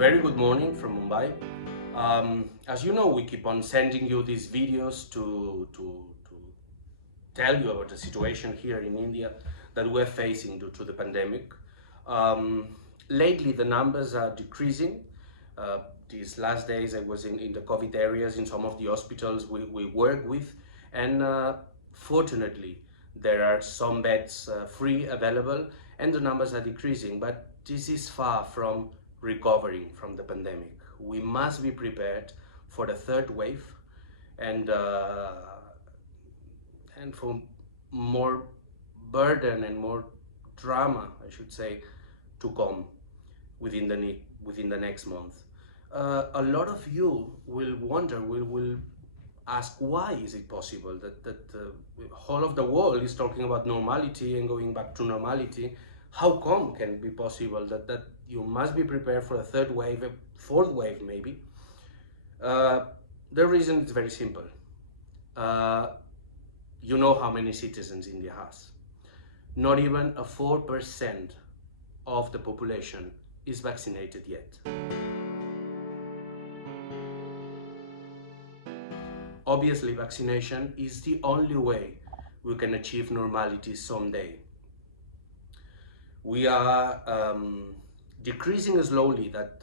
Very good morning from Mumbai. As you know, we keep on sending you these videos to tell you about the situation here in India that we're facing due to the pandemic. Lately, the numbers are decreasing. These last days, I was in the COVID areas in some of the hospitals we work with, and fortunately, there are some beds free available, and the numbers are decreasing. But this is far from recovering from the pandemic. We must be prepared for the third wave, and for more burden and more drama, I should say, to come within the next month. A lot of you will wonder, will ask, why is it possible that the whole of the world is talking about normality and going back to normality? How come can it be possible that you must be prepared for a third wave, a fourth wave maybe? The reason is very simple. You know how many citizens India has. Not even a 4% of the population is vaccinated yet. Obviously, vaccination is the only way we can achieve normality someday. We are decreasing slowly that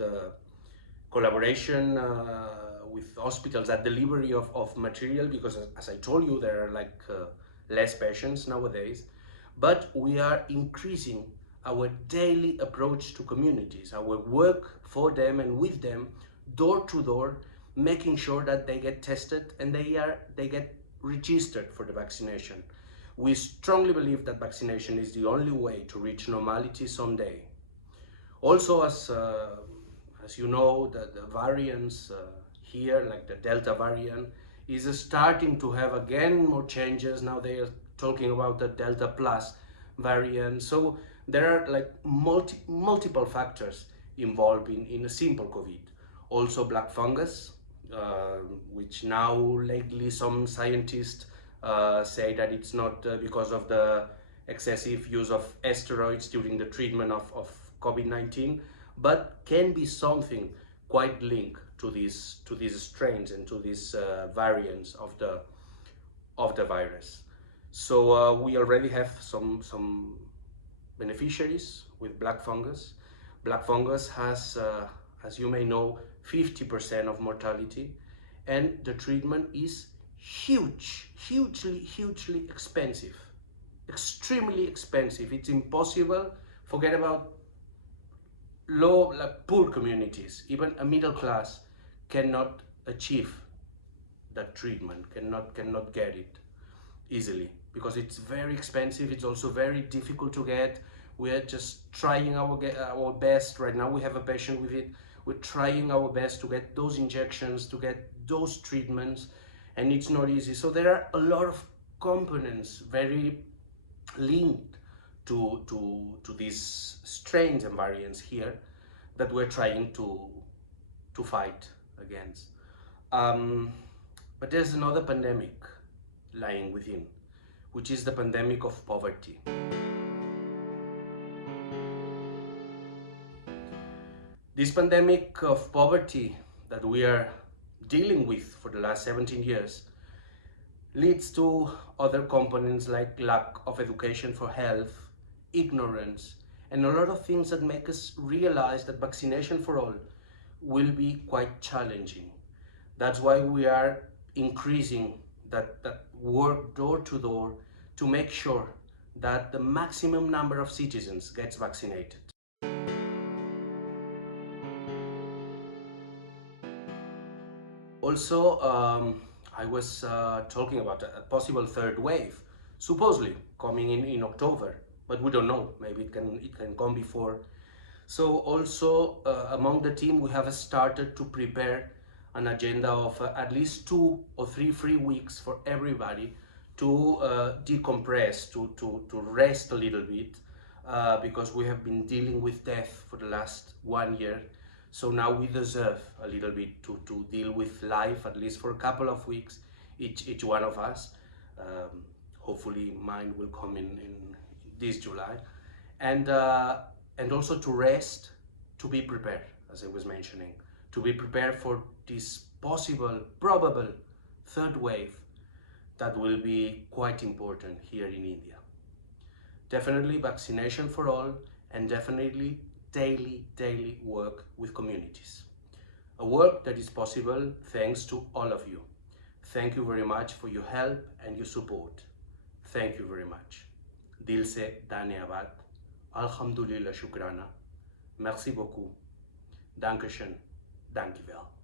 collaboration with hospitals, that delivery of material, because as I told you, there are less patients nowadays, but we are increasing our daily approach to communities, our work for them and with them, door to door, making sure that they get tested and they get registered for the vaccination. We strongly believe that vaccination is the only way to reach normality someday. Also, as you know, the variants here, like the Delta variant, is starting to have again more changes. Now they are talking about the Delta Plus variant. So there are multiple factors involved in a simple COVID. Also black fungus, which now lately some scientists say that it's not because of the excessive use of steroids during the treatment of COVID-19, but can be something quite linked to these strains and to these variants of the virus. So we already have some beneficiaries with black fungus. Black fungus has, as you may know, 50% of mortality, and the treatment is hugely expensive, extremely expensive. It's impossible. Forget about poor communities. Even a middle class cannot achieve that treatment, cannot get it easily, because it's very expensive. It's also very difficult to get. We are just trying our best. Right now we have a patient with it. We're trying our best to get those injections, to get those treatments, and it's not easy. So there are a lot of components very linked to these strains and variants here that we're trying to fight against. But there's another pandemic lying within, which is the pandemic of poverty. This pandemic of poverty that we are dealing with for the last 17 years leads to other components like lack of education for health, ignorance, and a lot of things that make us realize that vaccination for all will be quite challenging. That's why we are increasing that work door to door to make sure that the maximum number of citizens gets vaccinated. Also, I was talking about a possible third wave, supposedly coming in October, but we don't know. Maybe it can come before. So also among the team, we have started to prepare an agenda of at least 2 or 3 free weeks for everybody to decompress, to rest a little bit, because we have been dealing with death for the last 1 year. So now we deserve a little bit to deal with life, at least for a couple of weeks, each one of us. Hopefully mine will come in this July. And also to rest, to be prepared. as I was mentioning, to be prepared for this possible, probable third wave that will be quite important here in India. Definitely vaccination for all, and definitely daily work with communities. A work that is possible thanks to all of you. Thank you very much for your help and your support. Thank you very much. Dil se dhanyavad. Alhamdulillah shukrana. Merci beaucoup. Dankeschön. Dankjewel.